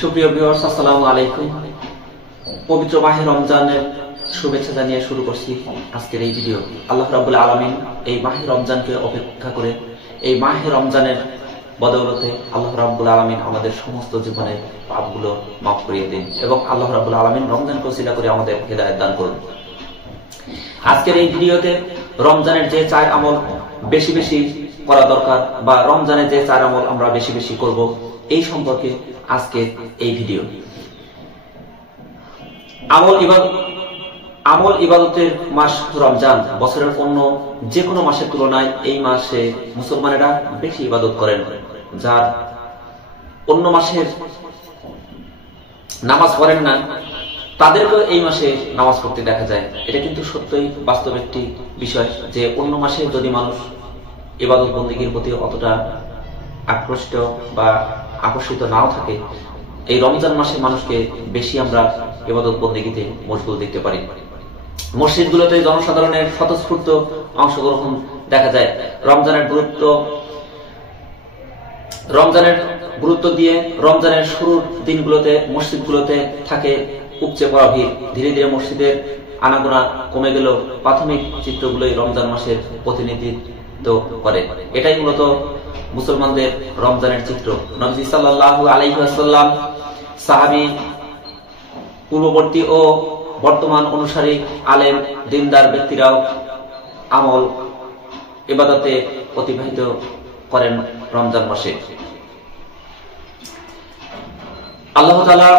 সুপ্রিয় ভিউয়ার্স, আসসালামু আলাইকুম। পবিত্র মাহে রমজানের শুভেচ্ছা জানিয়ে শুরু করছি আজকের এই ভিডিও। আল্লাহ রাব্বুল আলামিন এই মাহে রমজানকে অপেক্ষা করে এই মাহে রমজানের বদৌলতে আল্লাহ রাব্বুল আলামিন আমাদের সমস্ত জীবনের পাপগুলো মাফ করিয়ে দিন এবং আল্লাহ রাব্বুল আলামিন রমজানকে ওসিলা করে আমাদের হেদায়েত দান করুন। আজকের এই ভিডিওতে রমজানের যে 4 আমল বেশি বেশি করা দরকার বা রমজানের যে 4 আমল আমরা বেশি বেশি করব এই সম্পর্কে আজকে এই ভিডিও। আমল ইবাদতের মাস রমজান। বছরের অন্য যে কোনো মাসের তুলনায় এই মাসে মুসলমানেরা বেশি ইবাদত করেন। যার অন্য মাসের নামাজ পড়েন না তাদেরকে এই মাসে নামাজ পড়তে দেখা যায়। এটা কিন্তু সত্যই বাস্তব একটি বিষয় যে অন্য মাসে যদি মানুষ ইবাদত বন্দেগীর প্রতি অতটা আকৃষ্ট বা আকর্ষিত নাও থাকে, এই রমজান মাসে মানুষকে বেশি আমরা ইবাদত বন্দেগীতে মশগুল দেখতে পারি। মসজিদগুলোতে জনসাধারণের স্বতঃস্ফূর্ত অংশগ্রহণ দেখা যায়। রমজানের গুরুত্ব দিয়ে রমজানের শুরুর দিনগুলোতে মসজিদগুলোতে থাকে উপচে পড়া ভিড়। ধীরে ধীরে মসজিদের আনাগোনা কমে গেলেও প্রাথমিক চিত্রগুলোই রমজান মাসের প্রতিনিধিত্ব করে। এটাই মূলত মুসলমানদের রমজানের চিত্র। নবী সাল্লাল্লাহু আলাইহি ওয়াসাল্লাম, সাহাবী, পূর্ববর্তী ও বর্তমান অনুসারী আলেম দিনদার ব্যক্তিরাও আমল ইবাদতে অতিবাহিত করেন রমজান মাসে। আল্লাহ তাআলা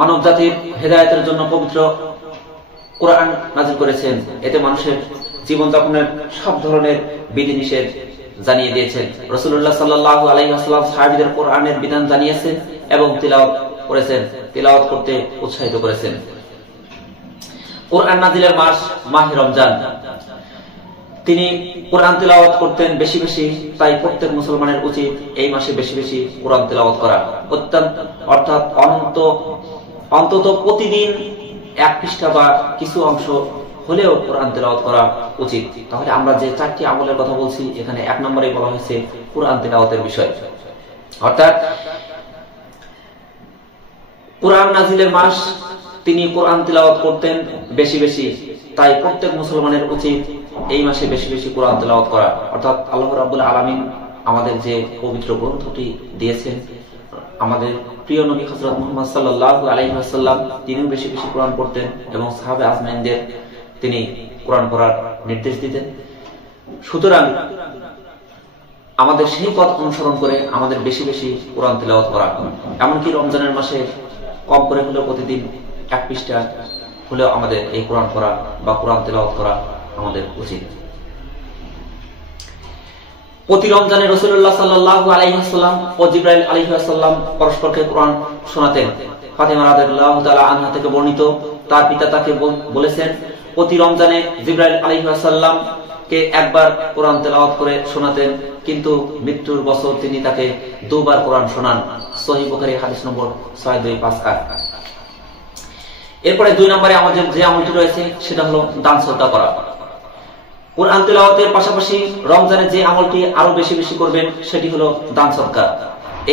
মানব জাতির হেদায়েতের জন্য পবিত্র কোরআন নাযিল করেছেন। এতে মানুষের জীবন যাপনের সব ধরনের বিধিনিষেধ জানিয়ে দিয়েছেন। রাসূলুল্লাহ সাল্লাল্লাহু আলাইহি ওয়াসাল্লাম সাহাবীদের কোরআনের বিধান জানিয়েছেন এবং তিলাওয়াত করতে উৎসাহিত করেছেন। কোরআন নাযিলের মাস মাহে রমজান। তিনি কোরআন তিলাওয়াত করতেন বেশি বেশি, তাই প্রত্যেক মুসলমানের উচিত এই মাসে বেশি বেশি কোরআন তিলাওয়াত করা। অর্থাৎ অন্তত প্রতিদিন 1 পৃষ্ঠা বা কিছু অংশ হলেও কোরআন তিলাওয়াত করা উচিত। তাহলে আমরা যে 4টি আমলের কথা বলছি এখানে 1 নম্বরে বলা হয়েছে কোরআন তিলাওয়াতের বিষয়। অর্থাৎ কোরআন নাযিলের মাস, তিনি কোরআন তিলাওয়াত করতেন বেশি বেশি, তাই প্রত্যেক মুসলমানের উচিত এই মাসে বেশি বেশি কোরআন তিলাওয়াত করা। অর্থাৎ আল্লাহ রাব্বুল আলামিন আমাদের যে পবিত্র গ্রন্থটি দিয়েছেন, আমাদের প্রিয় নবী হযরত মুহাম্মদ সাল্লাল্লাহু আলাইহি ওয়াসাল্লাম তিনিও বেশি বেশি কোরআন পড়তেন এবং সাহাবে আজমাইনদের তিনি কোরআন পড়ার নির্দেশ দিতেন। সুতরাং আমাদের সেই পথ অনুসরণ করে আমাদের বেশি বেশি কোরআন তিলাওয়াত করা, এমনকি রমজানের মাসে কম করে হলেও প্রতিদিন 1 পৃষ্ঠা হলেও আমাদের এই কোরআন পড়া বা কোরআন তিলাওয়াত করা আমাদের উচিত। প্রতি রমজানে রাসূলুল্লাহ সাল্লাল্লাহু আলাইহি ওয়াসাল্লাম ও জিবরাইল আলাইহিস সালাম পরস্পরকে কোরআন শোনাতেন। ফাতিমা রাদিয়াল্লাহু তাআলা আনহা থেকে বর্ণিত, তার পিতা তাকে বলেছেন, প্রতি রমজানে জিবরাইল আলাইহিস সালাম কে একবার কোরআন তেলাওয়াত করে শোনাতেন, কিন্তু মৃত্যুর বছর তিনি তাকে 2 বার কোরআন শোনান। সহিহ বুখারী হাদিস নম্বর 6258। এরপরে 2 নম্বরে আমাদের যে আমলটি রয়েছে সেটা হলো দান সদকা করা। কোরআন তেলাওয়াতের পাশাপাশি রমজানে যে আমলটি আরো বেশি বেশি করবেন সেটি হলো দান সদকা।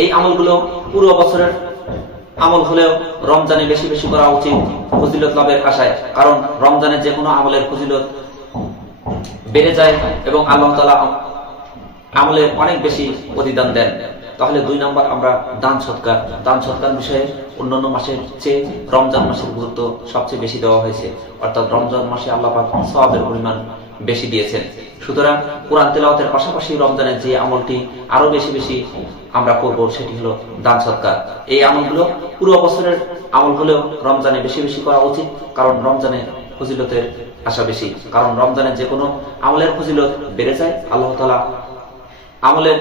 এই আমলগুলো পুরো বছরের আমল হলেও রমজানে বেশি বেশি করা উচিত ফজিলত লাভের আশায়। কারণ রমজানে যে কোনো আমলের ফজিলত বেড়ে যায় এবং আল্লাহ তাআলা আমলে অনেক বেশি প্রতিদান দেন। তাহলে 2 নম্বর আমরা দান সদকার বিষয়ে অন্যান্য মাসের চেয়ে রমজান মাসের গুরুত্ব সবচেয়ে বেশি দেওয়া হয়েছে। অর্থাৎ রমজান মাসে আল্লাহ পাক সওয়াবের পরিমাণ বেশি দিয়েছেন। সুতরাং কোরআন তেলাওয়াতের পাশাপাশি রমজানের যে আমলটি আরো বেশি বেশি আমরা করব সেটি হলো দান সদকা। এই আমলগুলো পুরো বছরের আমল হলেও রমজানে বেশি বেশি করা উচিত, কারণ রমজানে ফজিলতের আশা বেশি। কারণ রমজানে যে কোনো আমলের ফজিলত বেড়ে যায়, আল্লাহ তাআলা আমলের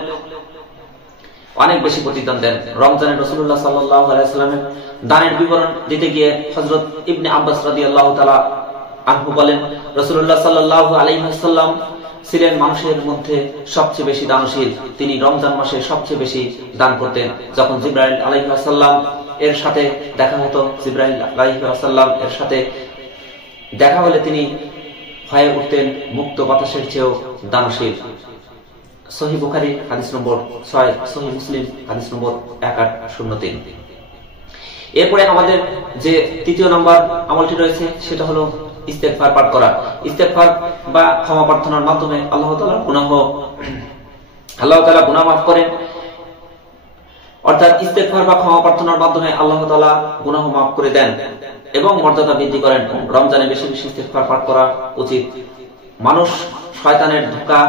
অনেক বেশি প্রতিদান দেন। রমজানে রাসূলুল্লাহ সাল্লাল্লাহু আলাইহি ওয়াসাল্লামের দানের বিবরণ দিতে গিয়ে হযরত ইবনে আব্বাস রাদিয়াল্লাহু তাআলা আনহু বলেন, রাসূলুল্লাহ সাল্লাল্লাহু আলাইহি ওয়াসাল্লাম ছিলেন মানুষের মধ্যে সবচেয়ে বেশি দানশীল। তিনি রমজান মাসে সবচেয়ে বেশি দান করতেন। যখন জিবরাইল আলাইহিস সালাম এর সাথে দেখা হতো, জিবরাইল আলাইহিস সালাম এর সাথে দেখা হলে তিনি হয়ে উঠতেন মুক্ত বাতাসের চেয়েও দানশীল। সহিহ বুখারী হাদিস নম্বর 6, সহিহ মুসলিম হাদিস নম্বর 1803। এরপরে আমাদের যে তৃতীয় নম্বর আমলটি রয়েছে সেটা হলো ইস্তেগফার পাঠ করা। ইস্তেগফার বা ক্ষমা প্রার্থনার মাধ্যমে আল্লাহ তাআলা গুনাহ মাফ করেন। অর্থাৎ ইস্তেগফার বা ক্ষমা প্রার্থনার মাধ্যমে আল্লাহ তাআলা গুনাহ মাফ করে দেন এবং মর্যাদা বৃদ্ধি করেন। রমজানে বেশি বেশি ইস্তেগফার পাঠ করা উচিত। মানুষ শয়তানের ধোঁকা,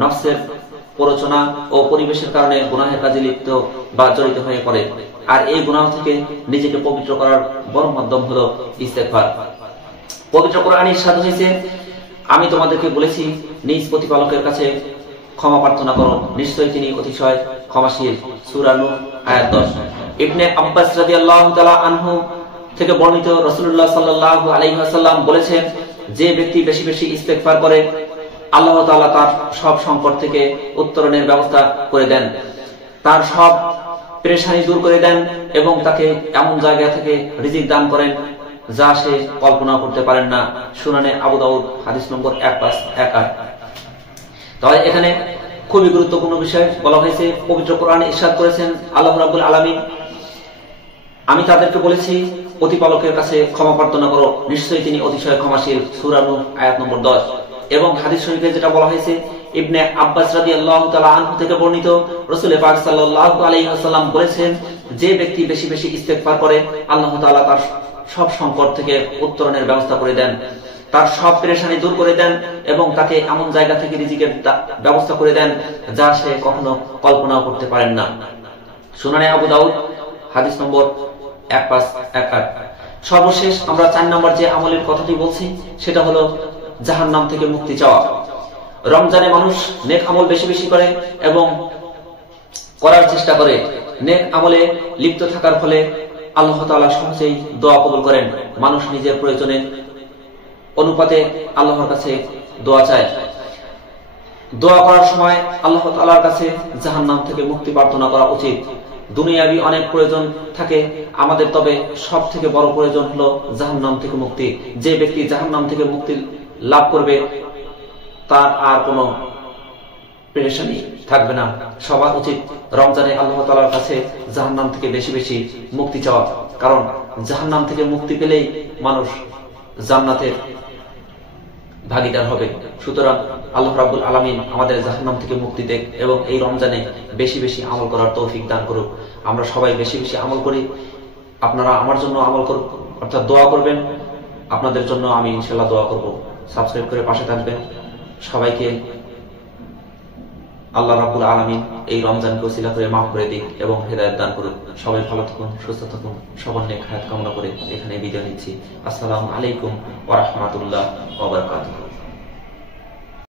নফসের প্ররোচনা ও পরিবেশের কারণে গুনাহের কাজে লিপ্ত বা জড়িত হয়ে পড়ে। আর এই গুনাহ থেকে নিজেকে পবিত্র করার বড় মাধ্যম হলো ইস্তেগফার। পবিত্র কোরআনে ইরশাদ হয়েছে, আমি তোমাদেরকে বলেছি নিজ প্রতিপালকের কাছে ক্ষমা প্রার্থনা করো, নিশ্চয়ই তিনি অতিশয় ক্ষমাশীল। সূরা নূহ আয়াত 10। ইবনে আব্বাস রাদিয়াল্লাহু তাআলা আনহু থেকে বর্ণিত, রাসূলুল্লাহ সাল্লাল্লাহু আলাইহি ওয়াসাল্লাম বলেছেন, যে ব্যক্তি বেশি বেশি ইস্তেগফার করে আল্লাহ তাআলা তার সব সংকট থেকে উত্তরণের ব্যবস্থা করে দেন, তার সব পেরেশানি দূর করে দেন এবং তাকে এমন জায়গা থেকে রিজিক দান করেন যা সে কল্পনা করতে পারেন না। সুনানে আবু দাউদ হাদিস নম্বর 1518। তাহলে এখানে খুবই গুরুত্বপূর্ণ বিষয় বলা হয়েছে। পবিত্র কোরআনে ইরশাদ করেছেন আল্লাহ রাব্বুল আলামিন, আমি তাদেরকে বলেছি প্রতিপালকের কাছে ক্ষমা প্রার্থনা করো, নিশ্চয়ই তিনি অতিশয় ক্ষমাশীল। সূরা নূহ আয়াত নম্বর 10। এবং হাদিস শরীফে যেটা বলা হয়েছে, ইবনে আব্বাস রাদিয়াল্লাহু তাআলা আনহু থেকে বর্ণিত, রাসূল পাক সাল্লাল্লাহু আলাইহি ওয়াসাল্লাম বলেছেন, যে ব্যক্তি বেশি বেশি ইস্তেগফার করে আল্লাহ তাআলা তার সব সংকট থেকে উত্তরণের ব্যবস্থা করে দেন, তার সব পেরেশানি দূর করে দেন এবং তাকে এমন জায়গা থেকে রিজিকের ব্যবস্থা করে দেন যা সে কখনো কল্পনাও করতে পারেন না। সুনানে আবু দাউদ হাদিস নম্বর 1518। সর্বশেষ আমরা 4 নম্বর যে আমলের কথাটি বলছি সেটা হলো জাহান্নাম থেকে মুক্তি চাওয়া। রমজানে মানুষ নেক আমল বেশি বেশি করে এবং করার চেষ্টা করে। নেক আমলে লিপ্ত থাকার ফলে আল্লাহ তাআলা সহজেই দোয়া কবুল করেন। মানুষ নিজের প্রয়োজনে অনুপাতে আল্লাহর কাছে দোয়া চায়। দোয়া করার সময় আল্লাহ তাআলার কাছে জাহান্নাম থেকে মুক্তি প্রার্থনা করা উচিত। দুনিয়াবি অনেক প্রয়োজন থাকে আমাদের, তবে সব থেকে বড় প্রয়োজন হলো জাহান্নাম থেকে মুক্তি। যে ব্যক্তি জাহান্নাম থেকে মুক্তি লাভ করবে তার আর কোনো পেরেশানি থাকবে না। সবার উচিত রমজানে আল্লাহ তাআলার কাছে জাহান্নাম থেকে বেশি বেশি মুক্তি চাওয়া, কারণ জাহান্নাম থেকে মুক্তি পেলেই মানুষ জান্নাতের ভাগীদার হবে। সুতরাং আল্লাহ রাব্বুল আলামিন আমাদের জাহান্নাম থেকে মুক্তি দেখ এবং এই রমজানে বেশি বেশি আমল করার তৌফিক দান করুক। আমরা সবাই বেশি বেশি আমল করি। আপনারা আমার জন্য আমল করুন, অর্থাৎ দোয়া করবেন। আপনাদের জন্য আমি ইনশাআল্লাহ দোয়া করব। সাবস্ক্রাইব করে পাশে থাকবেন। সবাইকে আল্লাহ রাব্বুল আলামিন এই রমজানকে ওসিলা করে মাফ করে দিক এবং হেদায়েত দান করুন। সবাই ভালো থাকুন, সুস্থ থাকুন, সবার নেক হায়াত কামনা করে এখানে বিদায় নিচ্ছি। আসসালামু আলাইকুম ওয়া রাহমাতুল্লাহি ওয়া বারাকাতুহু।